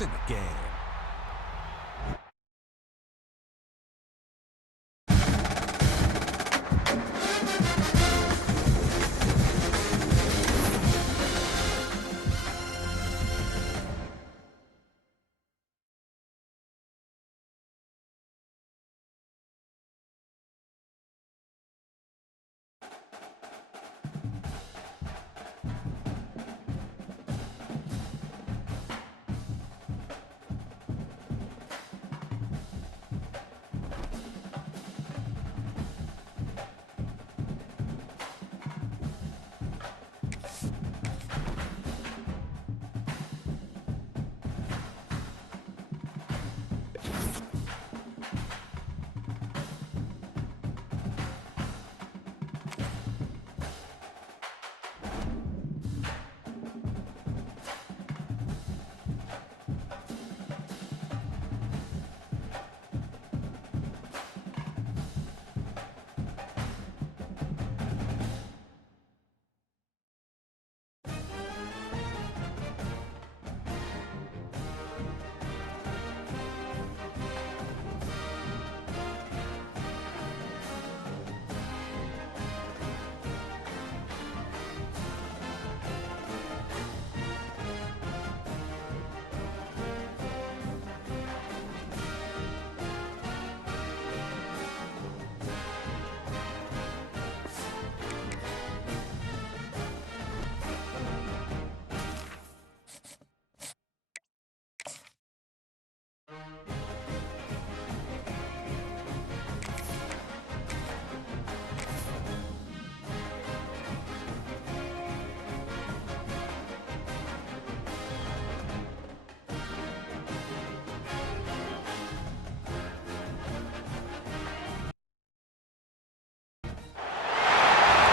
points in the game.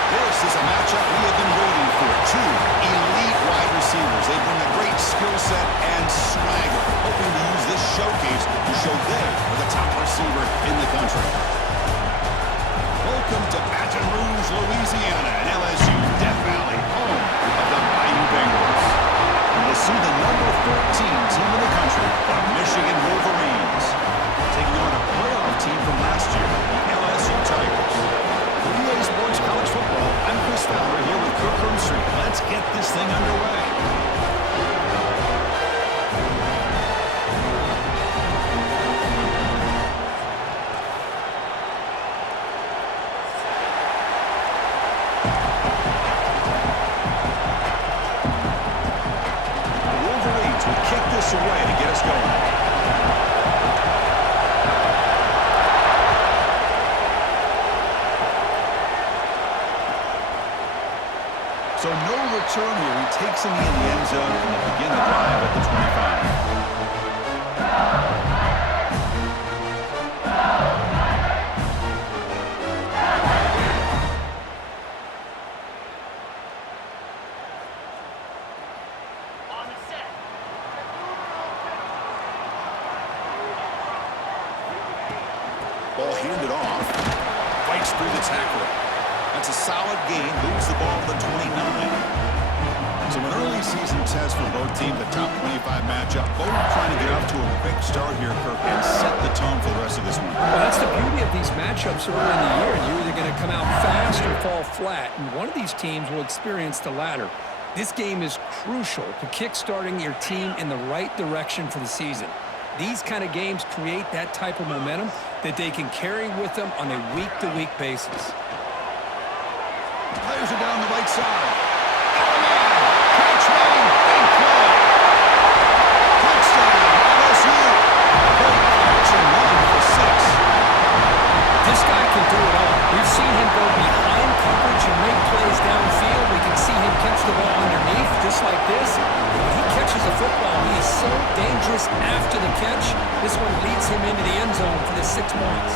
This is a matchup we have been waiting for. Two elite wide receivers. They bring a great skill set and swagger, hoping to use this showcase to show they are the top receiver in the country. Welcome to Baton Rouge, Louisiana, and LSU Death Valley, home of the Bayou Bengals. And we'll see the number 14 team in the country, the Michigan Wolverines, taking on a playoff team from last year, the LSU Tigers. For EA Sports College Football, I'm Chris Fowler here with Kirk Herbstreit. Let's get this thing underway. Away to get us going. So no return here. He takes him in the end zone and they begin the drive at the 25. Ball handed off. Fights through the tackler. That's a solid gain. Moves the ball to the 29. So an early season test for both teams, the top 25 matchup. Both trying to get off to a quick start here, Kirk, and set the tone for the rest of this one. Well, that's the beauty of these matchups early in the year. You're either going to come out fast or fall flat, and one of these teams will experience the latter. This game is crucial to kick-starting your team in the right direction for the season. These kind of games create that type of momentum that they can carry with them on a week-to-week basis. Players are down the right side. Oh, man! Catch made! Big play! Touchdown, LSU! Great catch and run for 6. This guy can do it all. We've seen him go behind coverage and make plays downfield. We can see him catch the ball underneath, just like this. When he catches a football, he is so dangerous after the catch. This one leads him into the end zone for the 6 points.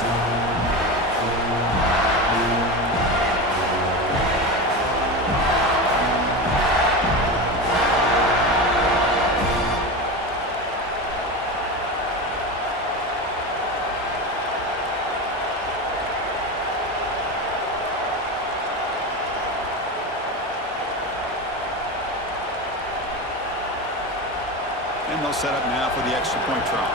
And they'll set up now for the extra point try.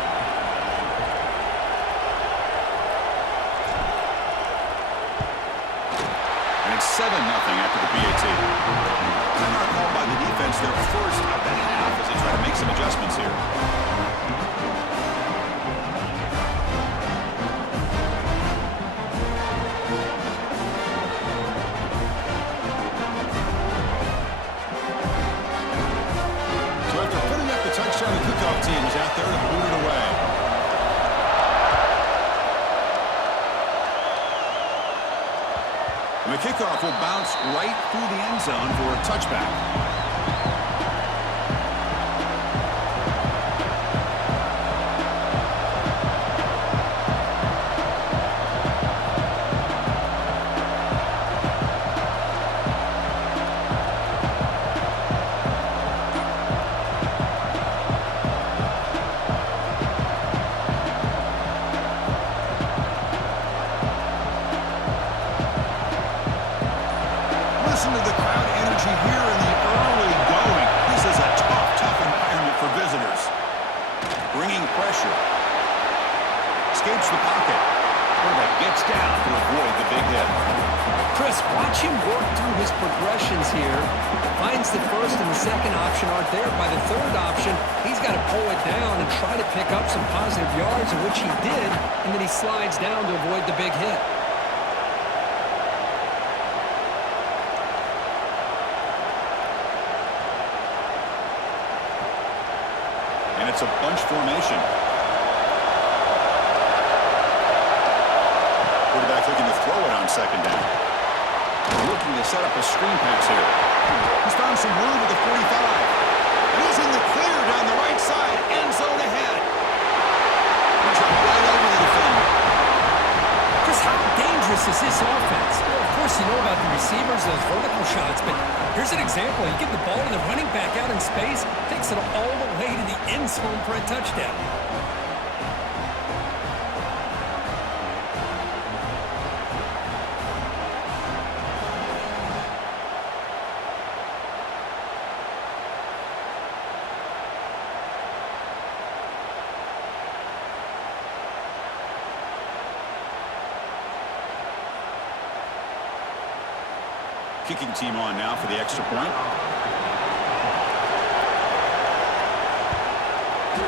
And it's 7-0 after the PAT. Timeout called by the defense, their first of the half, as they try to make some adjustments here. So after putting up the touchdown, the kickoff team is out there to boot it away. And the kickoff will bounce right through the end zone for a touchback. Listen to the crowd energy here in the early going. This is a tough environment for visitors. Bringing pressure. Escapes the pocket. Quarterback gets down to avoid the big hit. Chris, watch him work through his progressions here. Finds the first and the second option aren't there. By the third option, he's got to pull it down and try to pick up some positive yards, of which he did, and then he slides down to avoid the big hit. And it's a bunch formation. Quarterback looking to throw it on second down. Looking to set up a screen pass here. He's found some room at the 45. And he's in the clear down the right side. End zone ahead. He's right over the defender. Chris, how dangerous is this offense? Well, of course, you know about the receivers, those vertical shots, but here's an example. You get the ball to the running back out in space, takes it all the way to the end zone for a touchdown. Kicking team on now for the extra point.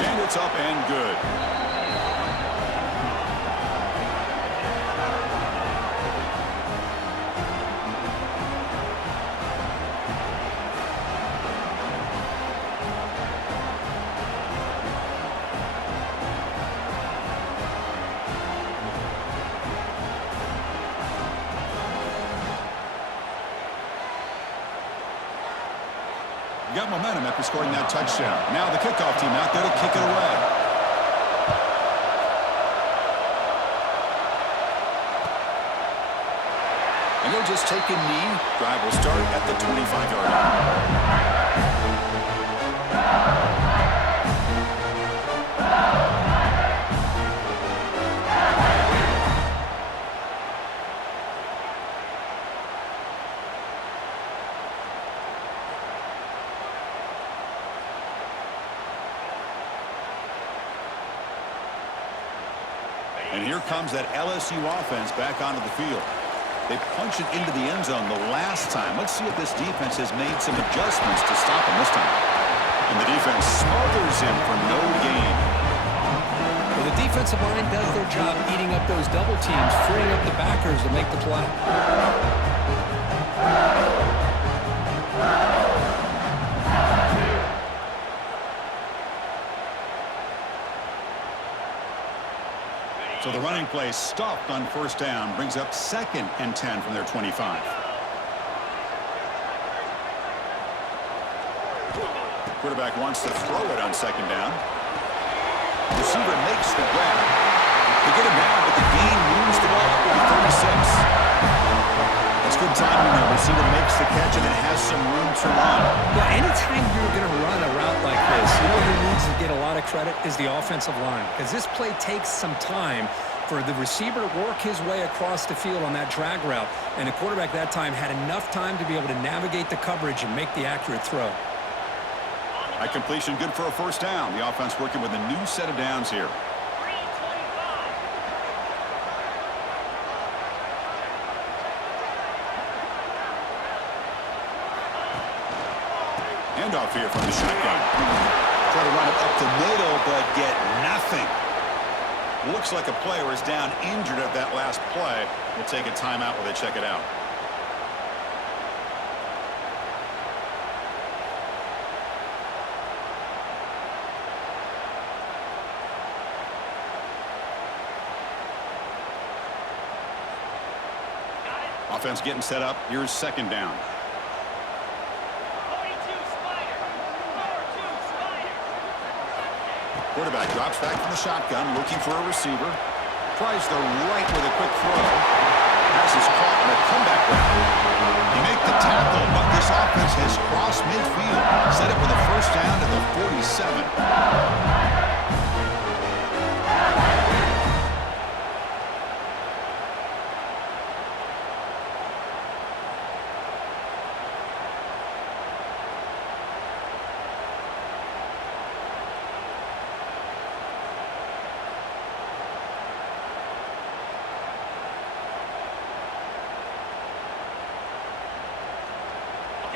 And it's up and good. Got momentum after scoring that touchdown. Now the kickoff team out there to kick it away. And he'll just take a knee. Drive will start at the 25-yard line. And here comes that LSU offense back onto the field. They punched it into the end zone the last time. Let's see if this defense has made some adjustments to stop him this time. And the defense smothers him for no gain. Well, the defensive line does their job eating up those double teams, freeing up the backers to make the play. So the running play stopped on first down, brings up 2nd and 10 from their 25. Quarterback wants to throw it on second down. Receiver makes the grab. They get him down, but the gain moves the ball up to the 36. That's good timing there. Receiver makes the catch and then has some room to run. Yeah, anytime you're going to run a route like this, you know who needs to get a lot of credit is the offensive line. Because this play takes some time for the receiver to work his way across the field on that drag route. And the quarterback that time had enough time to be able to navigate the coverage and make the accurate throw. A completion good for a first down. The offense working with a new set of downs here. Handoff here from the shotgun. Try to run it up the middle, but get nothing. Looks like a player is down injured at that last play. We'll take a timeout while they check it out. Offense getting set up. Here's second down. Quarterback drops back from the shotgun, looking for a receiver. Tries the right with a quick throw. Pass is caught in a comeback route. They make the tackle, but this offense has crossed midfield. Set up with a first down at the 47.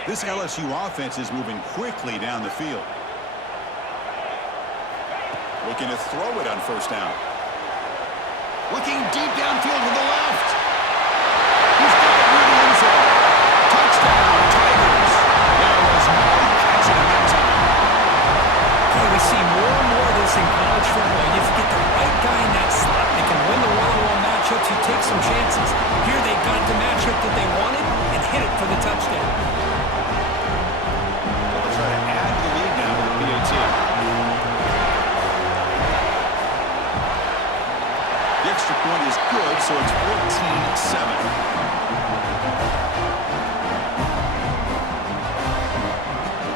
This LSU offense is moving quickly down the field. Looking to throw it on first down. Looking deep downfield to the left. He's got it near the end zone. Touchdown, Tigers. There was no catching him that time. Boy, we see more and more of this in college football. You get the right guy in that slot. They can win the one-on-one matchups. You take some chances. Here they got the matchup that they wanted and hit it for the touchdown. Try to add the lead now to the PAT. The extra point is good, so it's 14-7.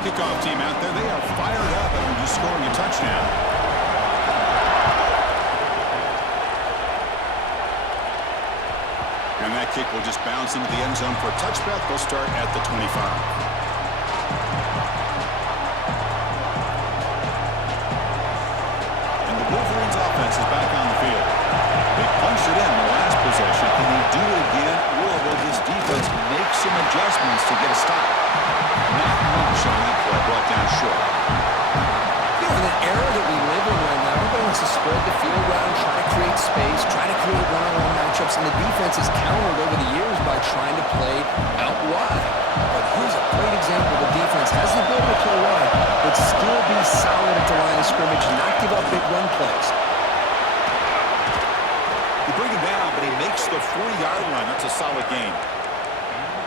Kickoff team out there. They are fired up after just scoring a touchdown. And that kick will just bounce into the end zone for a touchback. They'll start at the 25. Wolverines offense is back on the field. They punched it in the last possession. Can they do it again, or will this defense make some adjustments to get a stop? Not much on that play, brought down short. You know, in the era that we live in right now, everybody wants to spread the field around, try to create space, try to create one-on-one matchups, and the defense has countered over the years by trying to play out wide. But here's a great example. The defense has the ability to play wide, but still be solid at the line of scrimmage and not give up big run plays. You bring him down, but he makes the 40-yard line. That's a solid gain.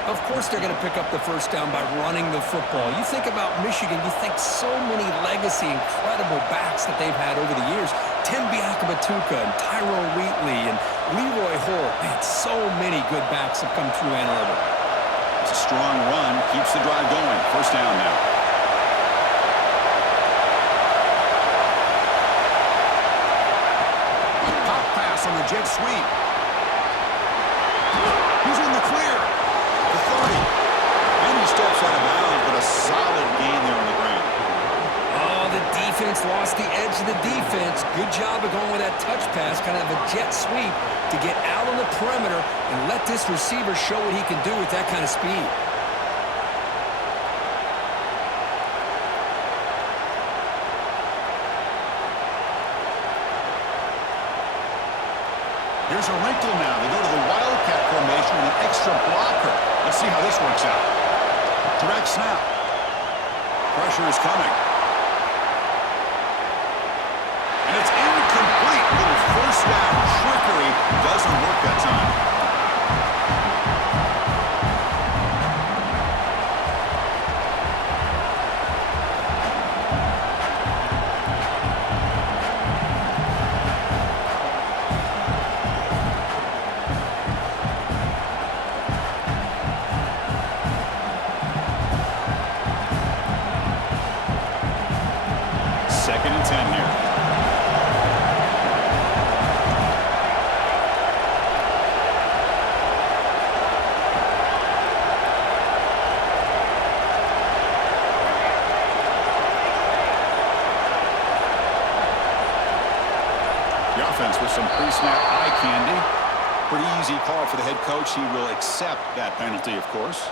Of course they're going to pick up the first down by running the football. You think about Michigan, you think so many legacy, incredible backs that they've had over the years. Tim Biakabatuka and Tyrone Wheatley and Leroy Hoare. Man, so many good backs have come through Ann Arbor. It's a strong run. Keeps the drive going. First down now. A pop pass on the jet sweep. He's in the clear. The 30. And he steps out of bounds, but a solid gain there on the ground. Oh, the defense lost the edge of the defense. Good job of going with that touch pass, kind of a jet sweep to get out on the perimeter and let this receiver show what he can do with that kind of speed. Here's a wrinkle now. They go to the Wildcat formation with an extra blocker. Let's see how this works out. Direct snap. Pressure is coming. And it's incomplete. Little first down trickery. Doesn't work that time. Second and 10 here. offense with some pre-snap eye candy. Pretty easy call for the head coach. He will accept that penalty, of course.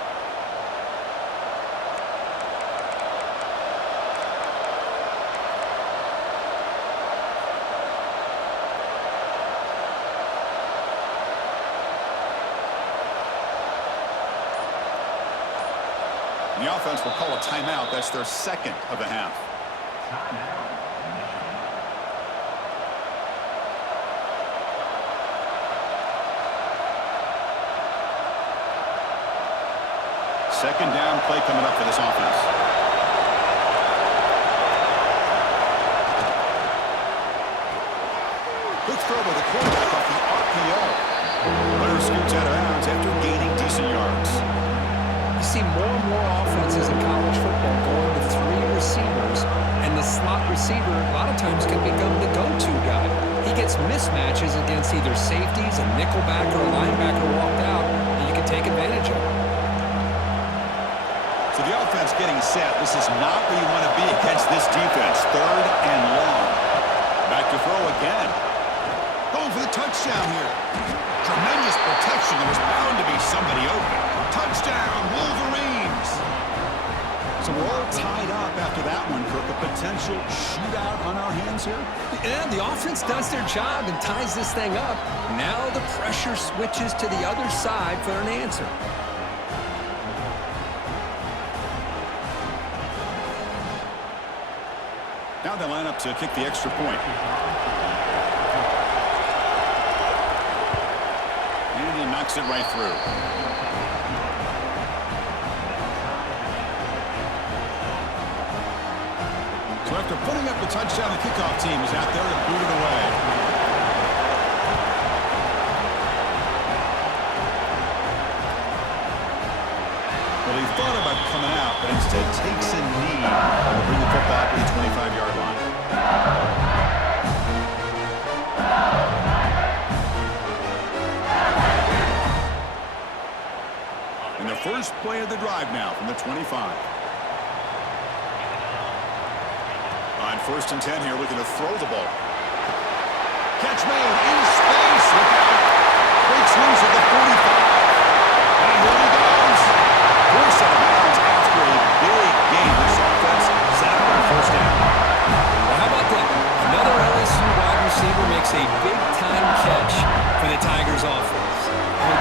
The offense will call a timeout. That's their second of the half. Second down play coming up for this offense. Quick throw by the quarterback off the RPO. Runner scoots out of bounds after gaining decent yards. You see more and more offenses in college football going with 3 receivers, and the slot receiver a lot of times can become the go-to guy. He gets mismatches against either safeties, a nickelback, or a linebacker walked out, and you can take advantage of it. So the offense getting set. This is not where you want to be against this defense. Third and long. Back to throw again. Going for the touchdown here. Tremendous protection. There was bound to be somebody open. Touchdown, Wolverines. So we're all tied up after that one, Kirk. A potential shootout on our hands here. Yeah, the offense does their job and ties this thing up. Now the pressure switches to the other side for an answer. Now they line up to kick the extra point. And he knocks it right through. So after putting up the touchdown, the kickoff team is out there to boot it away. Well, he thought about coming out, but instead takes a knee to bring the football to the 25-yard line. And the first play of the drive now from the 25. On 1st and 10 here, looking to throw the ball. Catch made in space. Look out. Breaks loose at the 45. And here he goes. Force out of bounds after a big game. This offense set up on 1st down. Well, how about that? Another LSU wide receiver makes a big-time catch for the Tigers offense.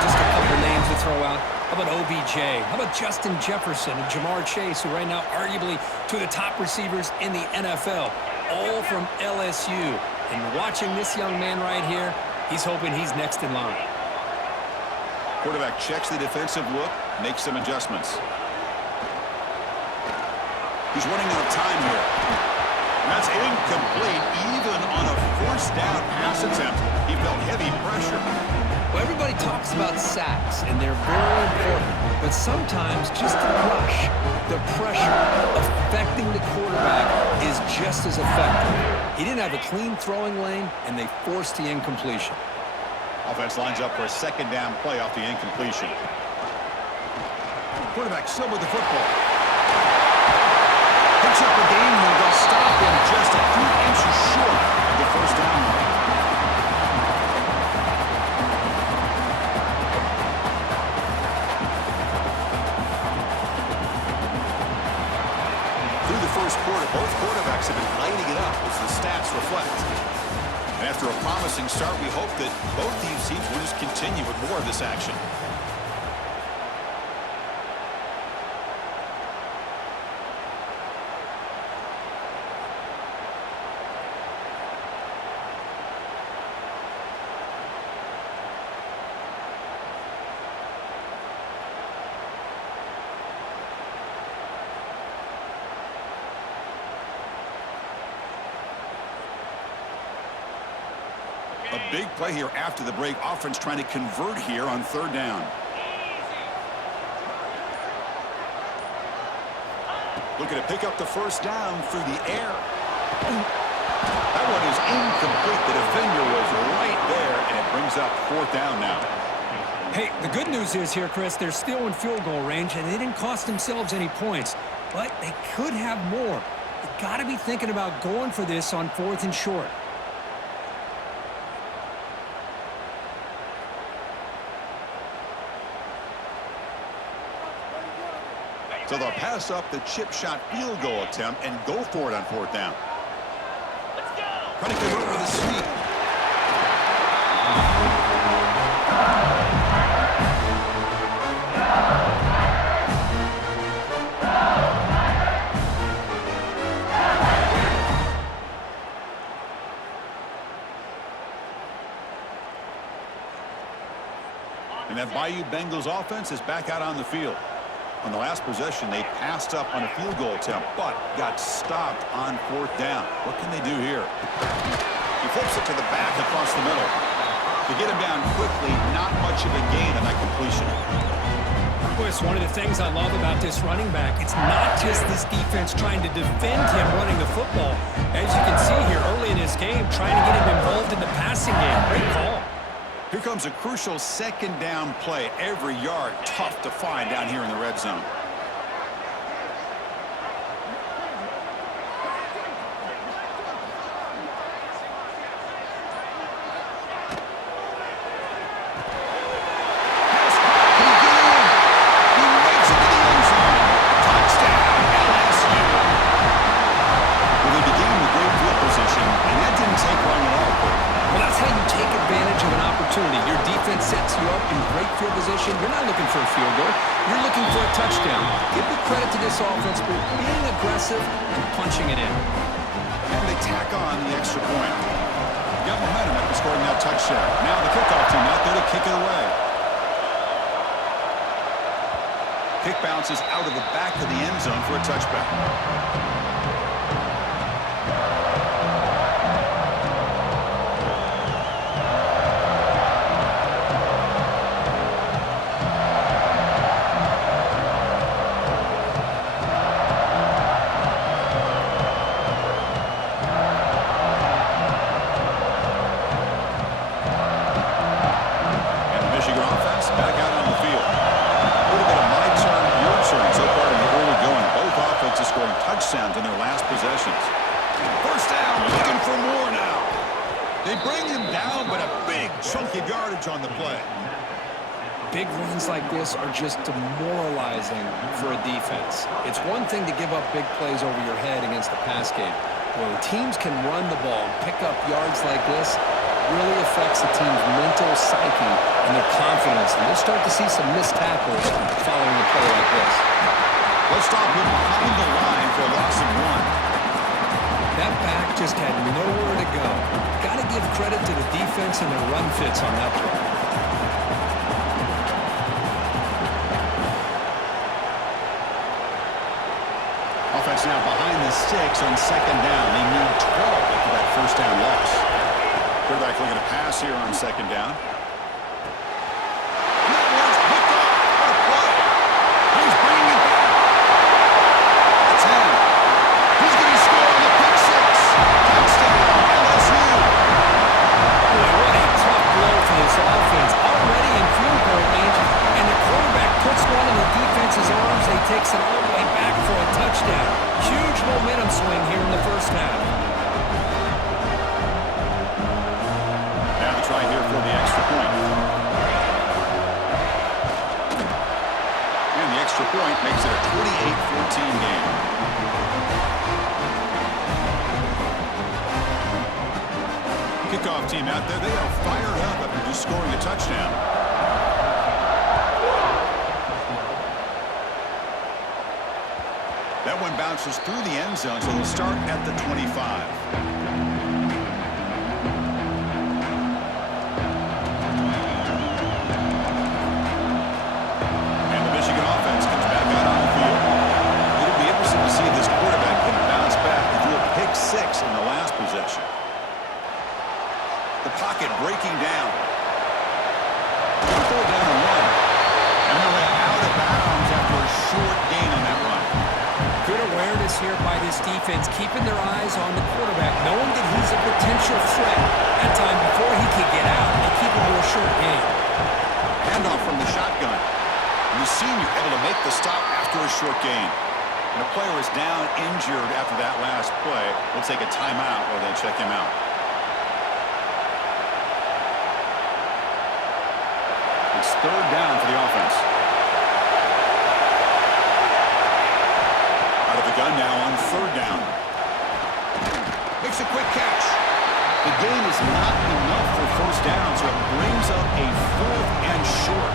Just a couple names to throw out. How about OBJ? How about Justin Jefferson and Jamar Chase, who right now arguably two of the top receivers in the NFL, all from LSU. And watching this young man right here, he's hoping he's next in line. Quarterback checks the defensive look, makes some adjustments. He's running out of time here. And that's incomplete, even on a forced down pass attempt. He felt heavy pressure. Well, everybody talks about sacks, and they're very important. But sometimes just the rush, the pressure affecting the quarterback is just as effective. He didn't have a clean throwing lane, and they forced the incompletion. Offense lines up for a second down play off the incompletion. Quarterback still with the football. Picks up the game here. They'll stop him just a few inches short of the first down line. Through the first quarter, both quarterbacks have been lighting it up as the stats reflect. And after a promising start, we hope that both these teams will just continue with more of this action. A big play here after the break. Offense trying to convert here on 3rd down. Looking to pick up the first down through the air. That one is incomplete. The defender was right there, and it brings up 4th down now. Hey, the good news is here, Chris, they're still in field goal range, and they didn't cost themselves any points. But they could have more. You got to be thinking about going for this on 4th and short. So they'll pass up the chip shot field goal attempt and go for it on 4th down. Trying to convert with a sweep. And that Bayou Bengals offense is back out on the field. On the last possession, they passed up on a field goal attempt, but got stopped on 4th down. What can they do here? He flips it to the back across the middle. To get him down quickly, not much of a gain on that completion. Chris, one of the things I love about this running back, it's not just this defense trying to defend him running the football. As you can see here early in this game, trying to get him involved in the passing game. Great call. Here comes a crucial 2nd down play. Every yard tough to find down here in the red zone. Your defense sets you up in great field position. You're not looking for a field goal. You're looking for a touchdown. Give the credit to this offense for being aggressive and punching it in. And they tack on the extra point. Got momentum after scoring that touchdown. Now the kickoff team out there to kick it away. Kick bounces out of the back of the end zone for a touchback. Touchdowns in their last possessions. 1st down, looking for more now. They bring him down, but a big chunk of yardage on the play. Big runs like this are just demoralizing for a defense. It's one thing to give up big plays over your head against the pass game. When teams can run the ball and pick up yards like this, it really affects the team's mental psyche and their confidence. And we'll start to see some missed tackles following a play like this. They'll stop him behind the line for a loss of 1. That back just had nowhere to go. Got to give credit to the defense and their run fits on that play. Offense now behind the 6 on 2nd down. They need 12 after that 1st down loss. Quarterback looking to pass here on 2nd down. Takes it all the way back for a touchdown. Huge momentum swing here in the 1st half. Now the try here for the extra point. And the extra point makes it a 28-14 game. Kickoff team out there, they are fired up after just scoring a touchdown. That one bounces through the end zone, so they'll start at the 25. And the Michigan offense comes back out on the field. It'll be interesting to see if this quarterback can bounce back and do a pick 6 in the last possession. The pocket breaking down. 4th down and 1. And they're out of bounds after a short gain on that run. Good awareness here by this defense, keeping their eyes on the quarterback, knowing that he's a potential threat. That time before he could get out, they keep him to a short gain. Handoff from the shotgun. And the senior able to make the stop after a short gain. And a player is down injured after that last play. We'll take a timeout while they check him out. It's 3rd down for the offense. the gun now on third down. Makes a quick catch. The gain is not enough for first down, so it brings up a fourth and short.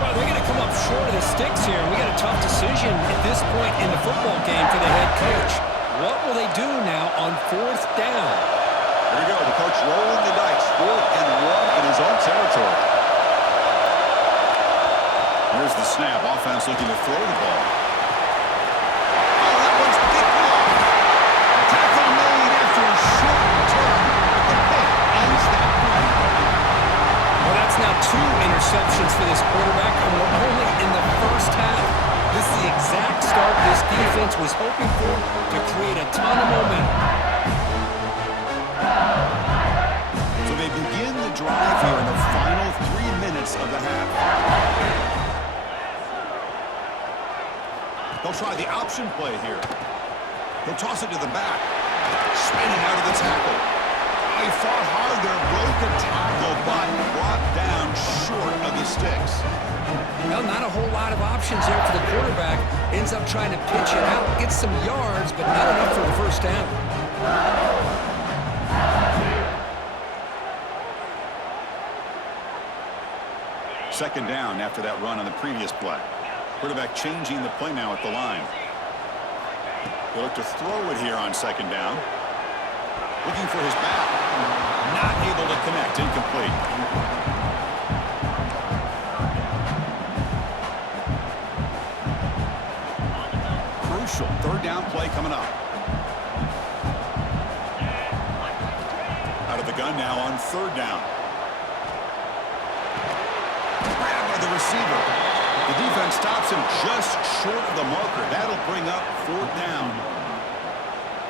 Well, they're going to come up short of the sticks here. We got a tough decision at this point in the football game for the head coach. What will they do now on fourth down? Here we go. The coach rolling the dice. 4th and 1 in his own territory. Here's the snap. Offense looking to throw the ball. Oh, that one's picked off. Tackle made after a short return. But the pick ends that play. Well, that's now 2 interceptions for this quarterback, and we're only in the first half. This is the exact start this defense was hoping for to create a ton of momentum. So they begin the drive here in the final 3 minutes of the half. They'll try the option play here. He'll toss it to the back. Spinning out of the tackle. He fought hard there, broke a tackle, but brought down short of the sticks. Well, not a whole lot of options there for the quarterback. Ends up trying to pitch it out, get some yards, but not enough for the first down. Second down after that run on the previous play. Quarterback changing the play now at the line. He'll look to throw it here on second down. Looking for his back. Not able to connect. Incomplete. Crucial third down play coming up. Out of the gun now on third down. Grabbed by the receiver. The defense stops him just short of the marker. That'll bring up fourth down.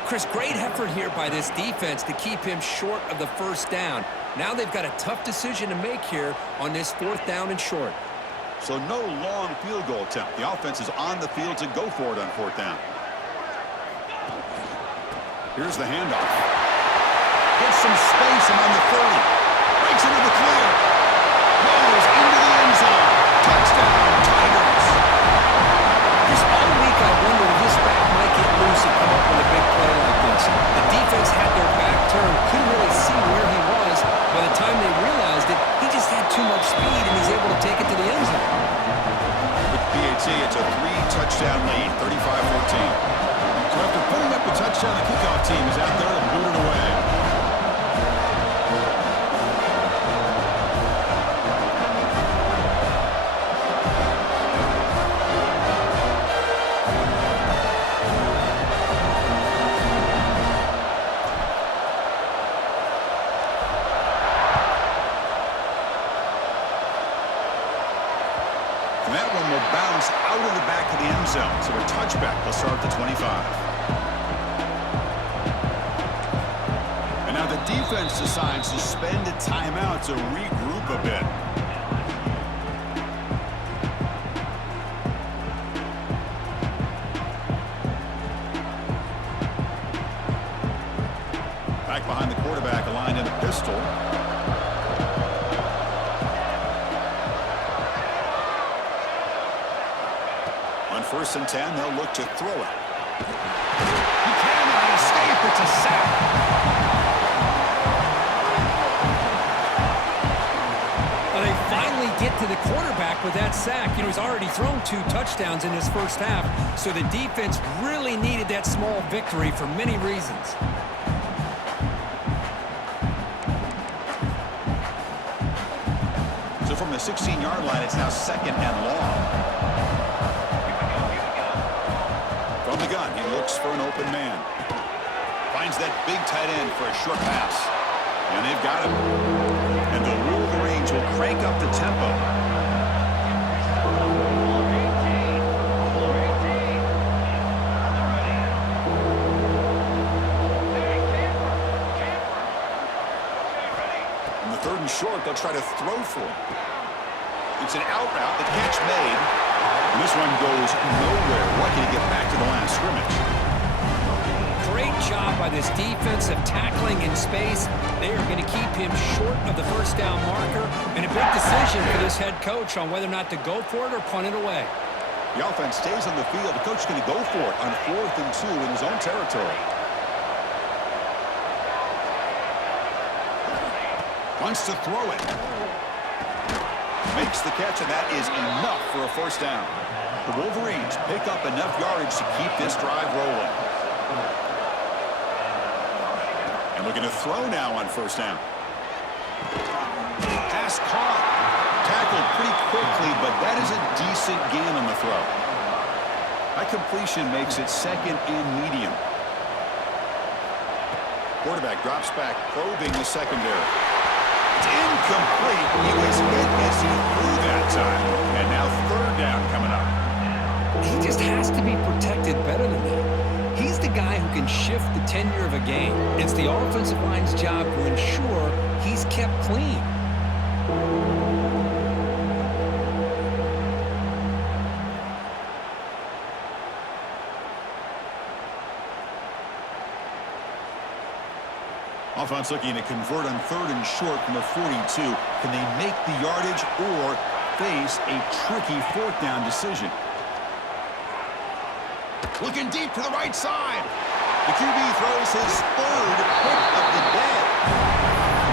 Chris, great effort here by this defense to keep him short of the first down. Now they've got a tough decision to make here on this fourth down and short. So no long field goal attempt. The offense is on the field to go for it on fourth down. Here's the handoff. Gets some space and on the 30. Breaks into the clear. Rolls into the end zone. Touchdown, Tigers. Just all week I wondered if this back might get loose and come up with a big play like this. The defense had their back turned, couldn't really see where he was. By the time they realized it, he just had too much speed and he's able to take it to the end zone. With PAT, it's a 3-touchdown lead, 35-14. So after putting up a touchdown, the kickoff team is out there to boot it away. And that one will bounce out of the back of the end zone. So a touchback. They'll start at the 25. And now the defense decides to spend a timeout to regroup a bit. Back behind the quarterback, aligned in a pistol. On 1st and 10, they'll look to throw it. He cannot escape. It's a sack. Well, they finally get to the quarterback with that sack. You know, he's already thrown 2 touchdowns in his first half, so the defense really needed that small victory for many reasons. So from the 16-yard line, it's now 2nd and long. From the gun, he looks for an open man. Finds that big tight end for a short pass. And they've got him. And the Wolverines will crank up the tempo. On the 3rd and short, they'll try to throw for him. It's an out route, the catch made. And this one goes nowhere. Lucky to get back to the line of scrimmage. Great job by this defense of tackling in space. They are going to keep him short of the first down marker. And a big decision for this head coach on whether or not to go for it or punt it away. The offense stays on the field. The coach is going to go for it on 4th and 2 in his own territory. Wants to throw it. Makes the catch, and that is enough for a first down. The Wolverines pick up enough yardage to keep this drive rolling. And we're going to throw now on first down. Pass caught. Tackled pretty quickly, but that is a decent gain on the throw. That completion makes it 2nd and medium. Quarterback drops back, probing the secondary. It's incomplete. He was hit as he threw that time. And now 3rd down coming up. He just has to be protected better than that. He's the guy who can shift the tenure of a game. It's the offensive line's job to ensure he's kept clean. Offense looking to convert on 3rd and short from the 42. Can they make the yardage or face a tricky 4th down decision? Looking deep to the right side. The QB throws his 3rd hit of the day.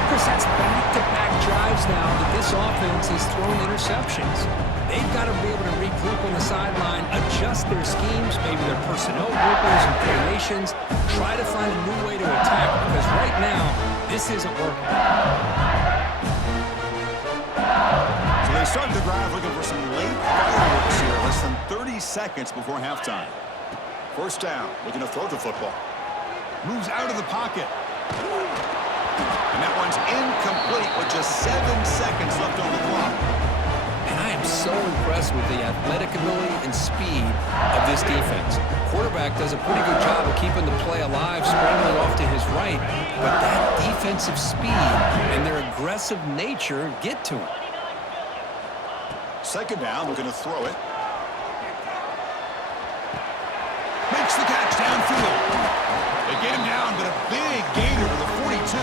Chris, that's back-to-back drives now that this offense has thrown interceptions. They've got to be able to regroup on the sideline, adjust their schemes, maybe their personnel groupings and formations, try to find a new way to attack, because right now, this isn't working. So they start the drive looking for some late fireworks here, less than 30 seconds before halftime. First down, looking to throw the football. Moves out of the pocket. And that one's incomplete with just 7 seconds left on the clock. And I am so impressed with the athletic ability and speed of this defense. Quarterback does a pretty good job of keeping the play alive, scrambling off to his right, but that defensive speed and their aggressive nature get to him. Second down, looking to throw it. Makes the catch downfield. They get him down, but a big gainer to the 42.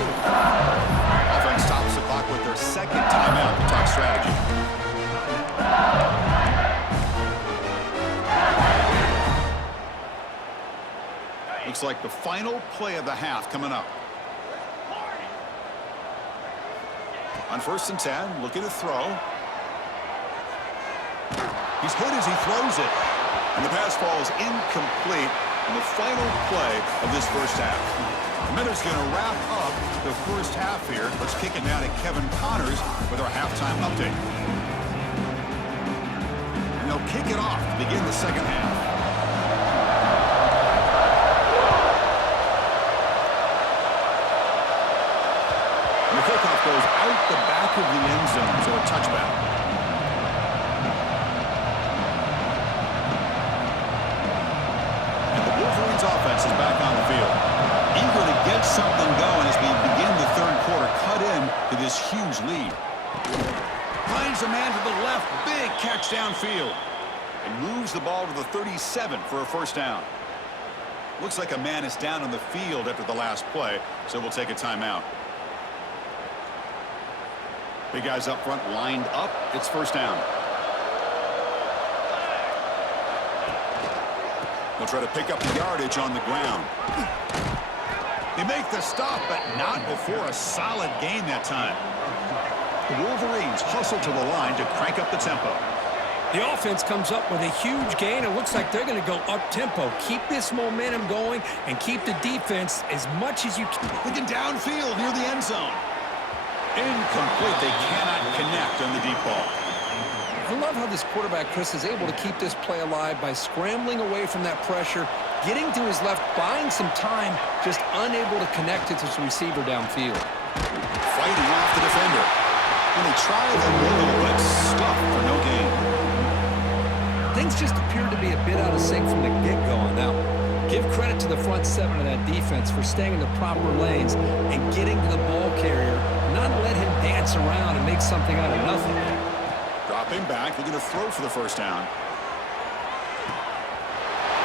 Offense stops the clock with their 2nd timeout to talk strategy. Looks like the final play of the half coming up. On 1st and 10, looking to throw. He's hit as he throws it. And the pass falls incomplete in the final play of this first half. The Miners going to wrap up the first half here. Let's kick it now to Kevin Connors with our halftime update. And they'll kick it off to begin the second half. And the kickoff goes out the back of the end zone, so a touchback. Offense is back on the field. Eager to get something going as we begin the 3rd quarter. Cut in to this huge lead. Finds a man to the left. Big catch downfield. And moves the ball to the 37 for a first down. Looks like a man is down on the field after the last play, so we'll take a timeout. Big guys up front lined up. It's first down. They'll try to pick up the yardage on the ground. They make the stop, but not before a solid gain that time. The Wolverines hustle to the line to crank up the tempo. The offense comes up with a huge gain. It looks like they're going to go up-tempo. Keep this momentum going and keep the defense as much as you can. Looking downfield near the end zone. Incomplete. They cannot connect on the deep ball. I love how this quarterback, Chris, is able to keep this play alive by scrambling away from that pressure, getting to his left, buying some time, just unable to connect it to his receiver downfield. Fighting off the defender. And they try the middle, but stuck for no gain. Things just appeared to be a bit out of sync from the get-go on that one. Give credit to the front 7 of that defense for staying in the proper lanes and getting to the ball carrier, not let him dance around and make something out of nothing. Dropping back, looking to throw for the first down.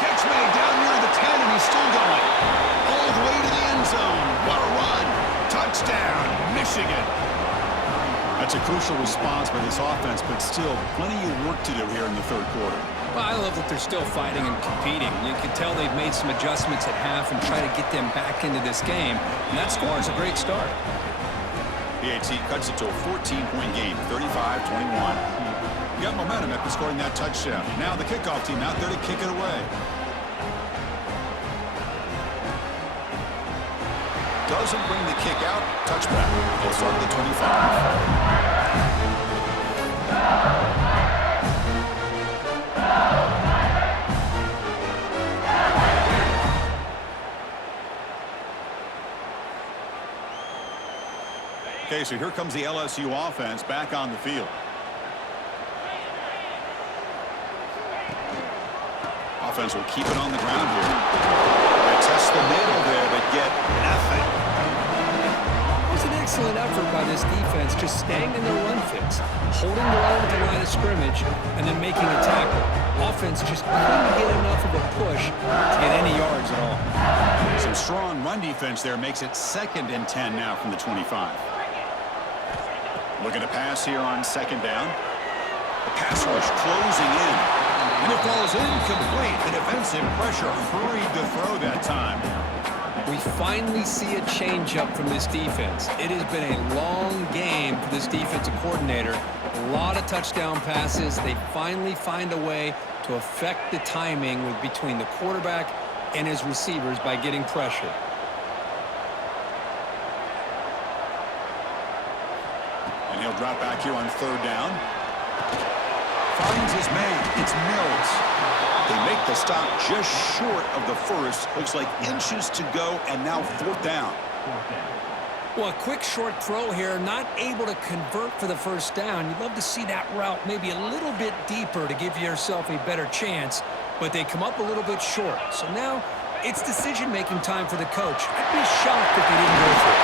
Catch made down near the 10, and he's still going. All the way to the end zone. What a run. Touchdown, Michigan. That's a crucial response by this offense, but still plenty of work to do here in the 3rd quarter. Well, I love that they're still fighting and competing. You can tell they've made some adjustments at half and try to get them back into this game. And that score is a great start. PAT cuts it to a 14-point game, 35-21. You got momentum after scoring that touchdown. Now the kickoff team out there to kick it away. Doesn't bring the kick out. Touchback. They'll start at the 25. Okay, so here comes the LSU offense back on the field. Offense will keep it on the ground here. They test the middle there, but get nothing. It was an excellent effort by this defense, just staying in their run fits, holding the line at the line of scrimmage, and then making a tackle. Offense just couldn't get enough of a push to get any yards at all. Some strong run defense there makes it 2nd and 10 now from the 25. Looking to pass here on 2nd down. The pass rush closing in. And it falls incomplete. The defensive pressure hurried to throw that time. We finally see a change-up from this defense. It has been a long game for this defensive coordinator. A lot of touchdown passes. They finally find a way to affect the timing between the quarterback and his receivers by getting pressure. And he'll drop back here on 3rd down. Finds his man. It's Mills. They make the stop just short of the first. Looks like inches to go, and now 4th down. Well, a quick short throw here, not able to convert for the 1st down. You'd love to see that route maybe a little bit deeper to give yourself a better chance, but they come up a little bit short. So now it's decision-making time for the coach. I'd be shocked if they didn't go for it.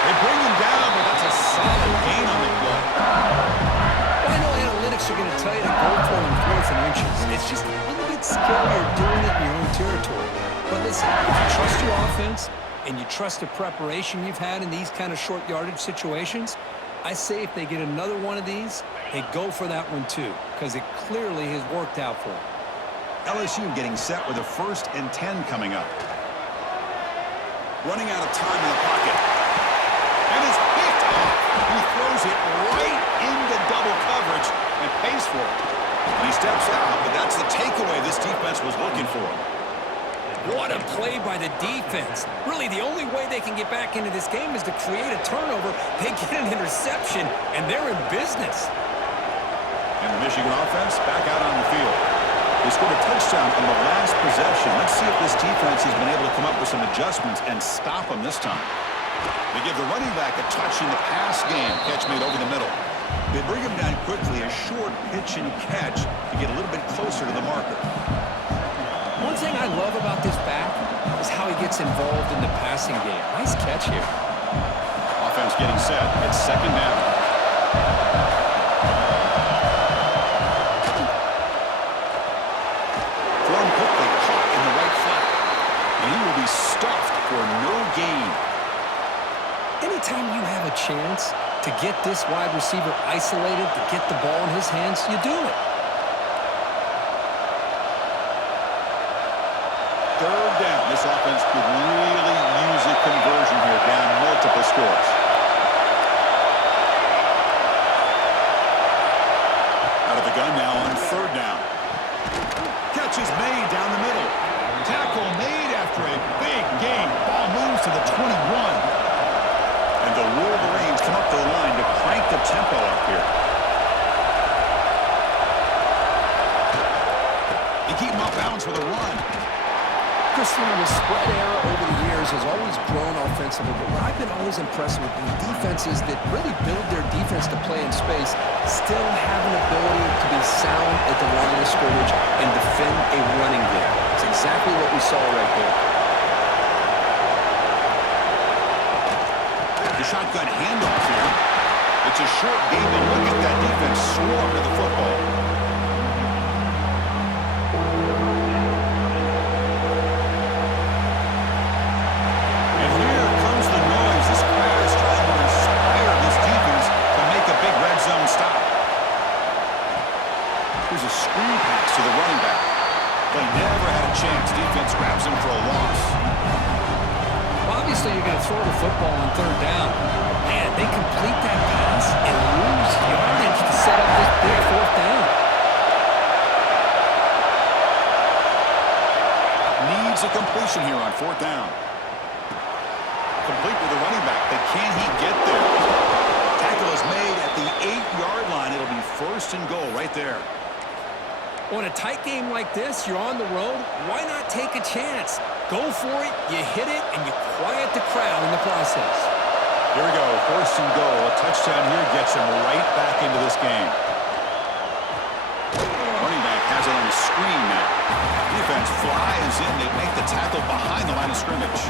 They bring him down, but that's a solid gain on the play. Well, I know analytics are going to tell you to go for it in 4th and inches. It's just a little bit scarier doing it in your own territory. But listen, if you trust your offense and you trust the preparation you've had in these kind of short yardage situations, I say if they get another one of these, they go for that one too, because it clearly has worked out for them. LSU getting set with a 1st and 10 coming up. Running out of time in the pocket. And it's picked off. He throws it right into double coverage and pays for it. And he steps out, but that's the takeaway this defense was looking for. What a play by the defense. Really, the only way they can get back into this game is to create a turnover. They get an interception, and they're in business. And the Michigan offense back out on the field. They scored a touchdown on the last possession. Let's see if this defense has been able to come up with some adjustments and stop them this time. They give the running back a touch in the pass game. Catch made over the middle. They bring him down quickly, a short pitch and catch to get a little bit closer to the marker. One thing I love about this back is how he gets involved in the passing game. Nice catch here. Offense getting set. It's 2nd down. Thrown quickly, caught in the right flat. And he will be stuffed for no gain. Anytime you have a chance to get this wide receiver isolated, to get the ball in his hands, you do it. 3rd down. This offense could really use a conversion here, down multiple scores. Out of the gun now on 3rd down. Catch is made down the middle. Tackle made after a big gain. Ball moves to the 21. And the Wolverines come up to the line to crank the tempo up here. They keep him off balance with a run. Christian, the spread era over the years has always grown offensively, but what I've been always impressed with defenses that really build their defense to play in space still have an ability to be sound at the line of scrimmage and defend a running game. It's exactly what we saw right there. The shotgun handoff here. It's a short game, and look at that defense swarm to the football. And here comes the noise. This crowd is trying to inspire this defense to make a big red zone stop. Here's a screen pass to the running chance. Defense grabs him for a loss. Obviously, you're going to throw the football on third down. Man, they complete that pass and lose yardage to set up this big fourth down. Needs a completion here on fourth down. Complete with the running back, but can he get there? Tackle is made at the 8-yard line. It'll be first and goal right there. On a tight game like this, you're on the road. Why not take a chance? Go for it, you hit it, and you quiet the crowd in the process. Here we go, first and goal. A touchdown here gets him right back into this game. Running back has it on a screen now. Defense flies in. They make the tackle behind the line of scrimmage.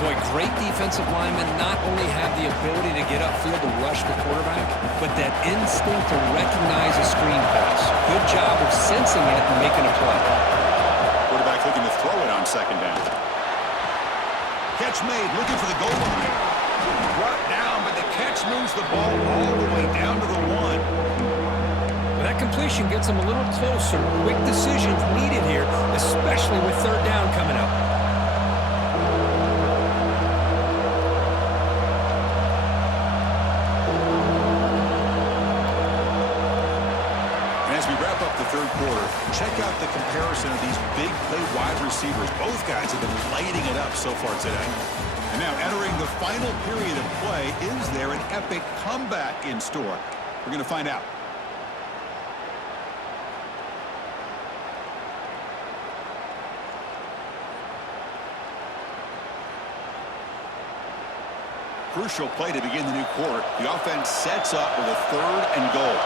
Boy, great defensive linemen not only have the ability to get upfield to rush the quarterback, but that instinct to recognize a screen pass. Good job of sensing it and making a play. Quarterback looking to throw it on second down. Catch made, looking for the goal line. Brought down, but the catch moves the ball all the way down to the 1. Well, that completion gets them a little closer. Quick decisions needed here, especially with third down coming up. As we wrap up the third quarter, check out the comparison of these big play wide receivers. Both guys have been lighting it up so far today. And now entering the final period of play, is there an epic comeback in store? We're going to find out. Crucial play to begin the new quarter. The offense sets up with a third and goal.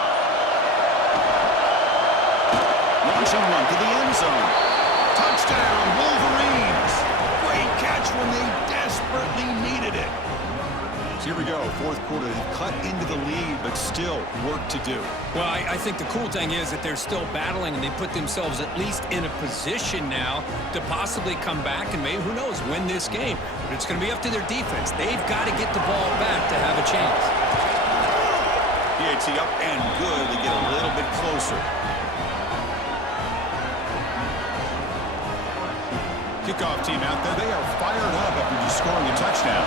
Launching one to the end zone. Touchdown, Wolverines. Great catch when they desperately needed it. So here we go, fourth quarter. They've cut into the lead, but still work to do. Well, I think the cool thing is that they're still battling, and they put themselves at least in a position now to possibly come back and maybe, who knows, win this game. But it's going to be up to their defense. They've got to get the ball back to have a chance. PAT up and good. They get a little bit closer. Kickoff team out there. They are fired up after just scoring a touchdown.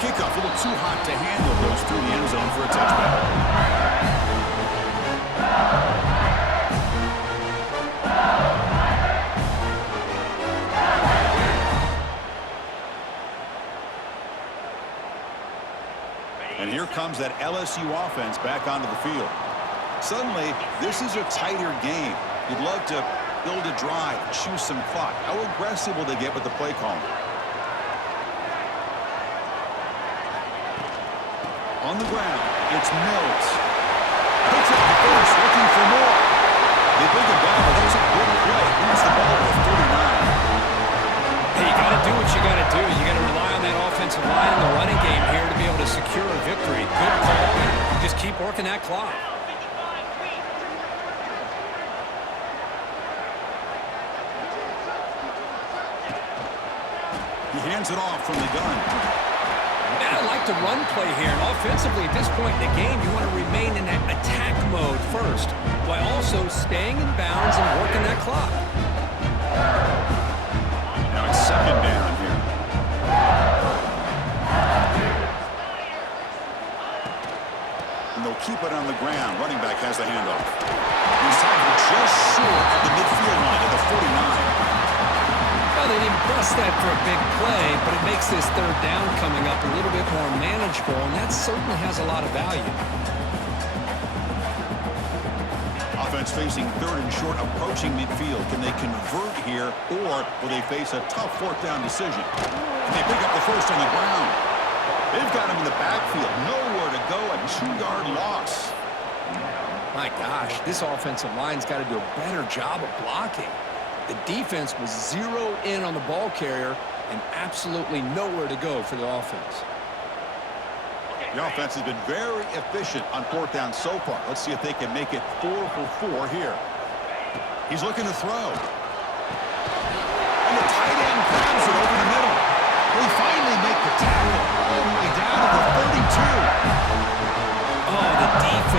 Kickoff a little too hot to handle. Goes through the end zone for a touchdown. And here comes that LSU offense back onto the field. Suddenly, this is a tighter game. You'd love to build a drive, choose some clock. How aggressive will they get with the play calling? On the ground, it's Mills. Picks up the first, looking for more. They bring it down, but that's a good play. Moves the ball to 49. Hey, you got to do what you got to do. You got to rely on that offensive line in the running game here to be able to secure a victory. Good call. Just keep working that clock. He hands it off from the gun. Man, I like the run play here. And offensively, at this point in the game, you want to remain in that attack mode first, while also staying in bounds and working that clock. Now it's second down here. And they'll keep it on the ground. Running back has the handoff. He's tackled just short of the midfield line at the 49. Well, they didn't bust that for a big play, but it makes this third down coming up a little bit more manageable, and that certainly has a lot of value. Offense facing third and short, approaching midfield. Can they convert here, or will they face a tough fourth down decision? Can they pick up the first on the ground? They've got him in the backfield. Nowhere to go, a 2-yard loss. My gosh, this offensive line's got to do a better job of blocking. The defense was zero in on the ball carrier and absolutely nowhere to go for the offense. The offense has been very efficient on fourth down so far. Let's see if they can make it 4 for 4 here. He's looking to throw. And the tight end grabs it over the middle. They finally make the tackle all the way down to the 32. Oh, the defense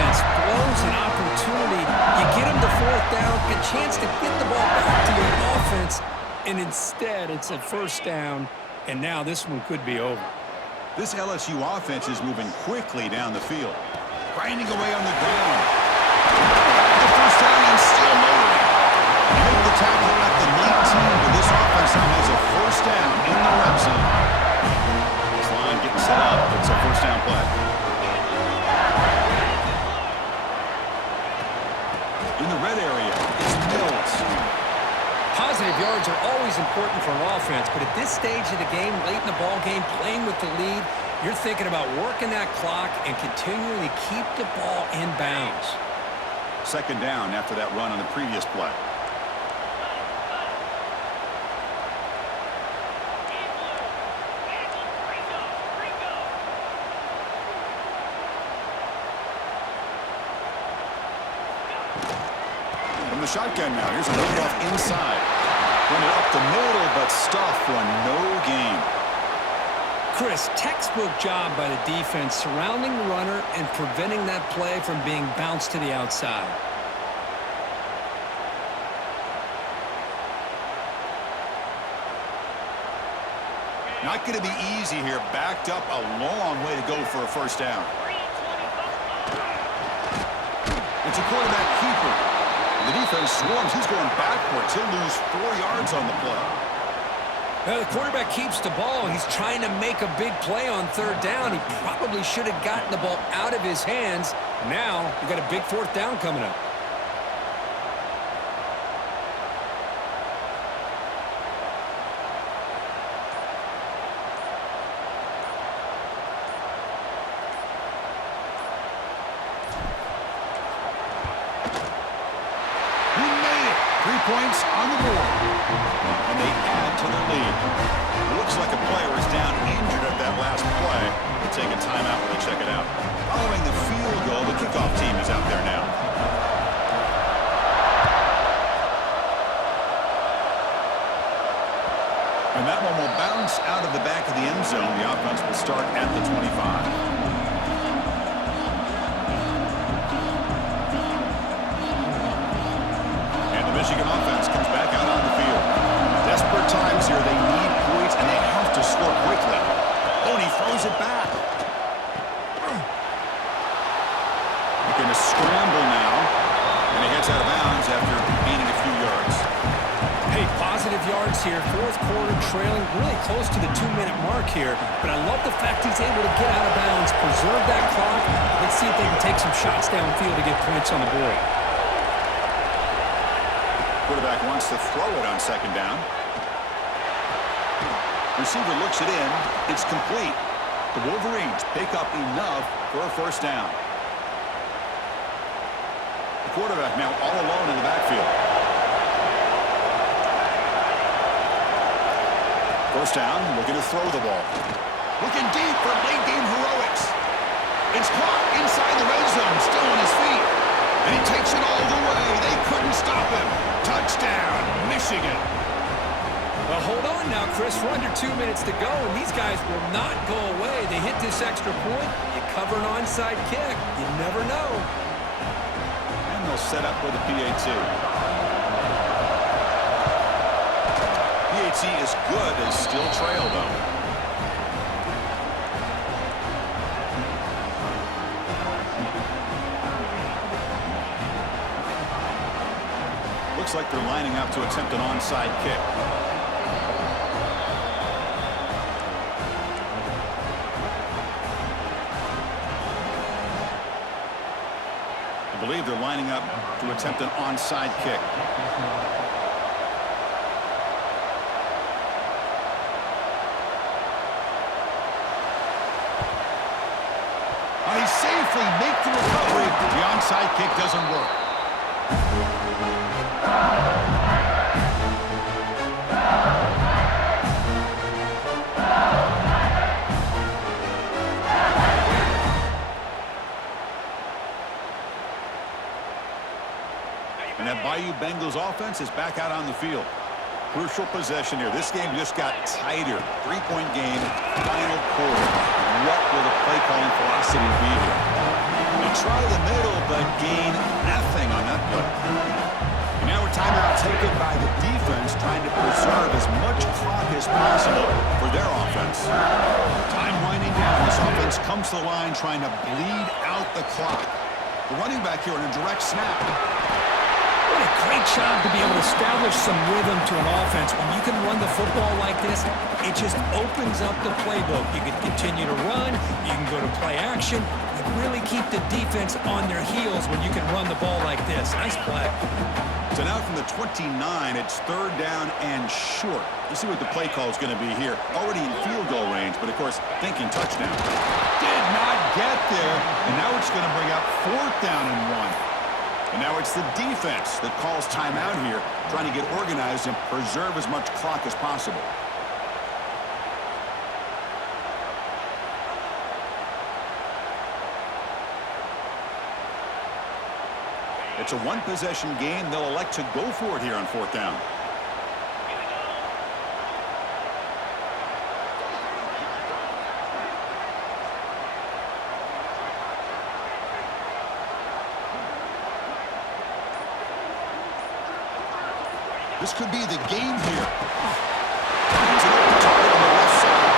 down, a chance to get the ball back to your offense, and instead it's a first down, and now this one could be over. This LSU offense is moving quickly down the field. Grinding away on the ground. The first down and still moving. Make the tackle at the 19, but this offense now has a first down in the red zone. This line getting set up. It's a first down play. In the red area, it's Mills. Positive yards are always important for an offense, but at this stage of the game, late in the ball game, playing with the lead, you're thinking about working that clock and continuing to keep the ball in bounds. Second down after that run on the previous play. From the shotgun now, here's a handoff inside. Run it up the middle, but stuffed for no gain. Chris, textbook job by the defense surrounding the runner and preventing that play from being bounced to the outside. Not going to be easy here. Backed up a long way to go for a first down. It's a quarterback keeper. The defense swarms. He's going backwards. He'll lose 4 yards on the play. Now, the quarterback keeps the ball. He's trying to make a big play on third down. He probably should have gotten the ball out of his hands. Now, you got a big fourth down coming up. He made it. 3 points on the board. And they add to the lead. It looks like a player is down injured at that last play. They'll take a timeout when they check it out. Following the field goal, the kickoff team is out there now. And that one will bounce out of the back of the end zone. The offense will start at the 25. Michigan offense comes back out on the field. Desperate times here. They need points, and they have to score quickly. Oh, and he throws it back. He's going to scramble now, and he heads out of bounds after gaining a few yards. Hey, positive yards here. Fourth quarter trailing really close to the 2-minute mark here, but I love the fact he's able to get out of bounds, preserve that clock. Let's see if they can take some shots downfield to get points on the board. Quarterback wants to throw it on second down. Receiver looks it in. It's complete. The Wolverines pick up enough for a first down. The quarterback now all alone in the backfield. First down, looking to throw the ball. Looking deep for late game heroics. It's caught inside the red zone, still on his feet. And he takes it all the way. They couldn't stop him. Touchdown, Michigan. Well, hold on now, Chris. We're under 2 minutes to go, and these guys will not go away. They hit this extra point. You cover an onside kick. You never know. And they'll set up with a PAT. PAT is good as still trail, though. Looks like they're lining up to attempt an onside kick. I believe they're lining up to attempt an onside kick. He safely makes the recovery. The onside kick doesn't work. And that Bayou Bengals offense is back out on the field. Crucial possession here. This game just got tighter. 3-point game, final quarter. What will the play calling philosophy be here? They try the middle, but gain nothing on that play. timeout taken by the defense, trying to preserve as much clock as possible for their offense. Time winding down. This offense comes to the line trying to bleed out the clock. The running back here in a direct snap. What a great job to be able to establish some rhythm to an offense. When you can run the football like this, it just opens up the playbook. You can continue to run. You can go to play action. You really keep the defense on their heels when you can run the ball like this. Nice play. So now from the 29, it's 3rd down and short. You see what the play call is going to be here. Already in field goal range, but of course, thinking touchdown. Did not get there, and now it's going to bring up 4th down and 1. And now it's the defense that calls timeout here, trying to get organized and preserve as much clock as possible. It's a one-possession game. They'll elect to go for it here on 4th down. This could be the game here. He's an open target on the left side.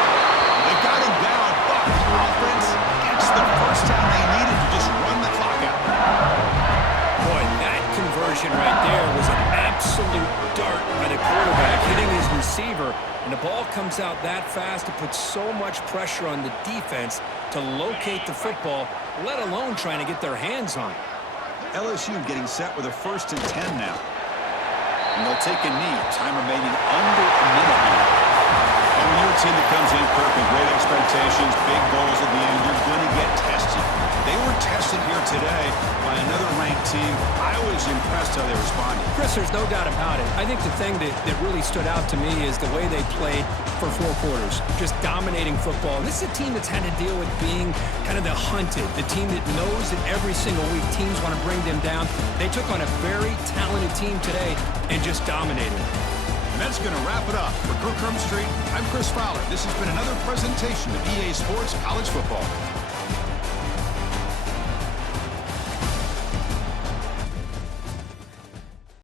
They got him down, but the offense gets the first down they needed to just run the clock out. Boy, that conversion right there was an absolute dart by the quarterback, hitting his receiver, and the ball comes out that fast to put so much pressure on the defense to locate the football, let alone trying to get their hands on it. LSU getting set with a 1st and 10 now. And they'll take a knee. Time remaining under a minute now. And when you're a team that comes in, Kirk, with great expectations, big goals at the end, you're going to get tested. They were tested here today by another ranked team. I was impressed how they responded. Chris, there's no doubt about it. I think the thing that really stood out to me is the way they played for 4 quarters, just dominating football. And this is a team that's had to deal with being kind of the hunted, the team that knows that every single week teams want to bring them down. They took on a very talented team today and just dominated. And that's going to wrap it up. For Kirk Street, I'm Chris Fowler. This has been another presentation of EA Sports College Football.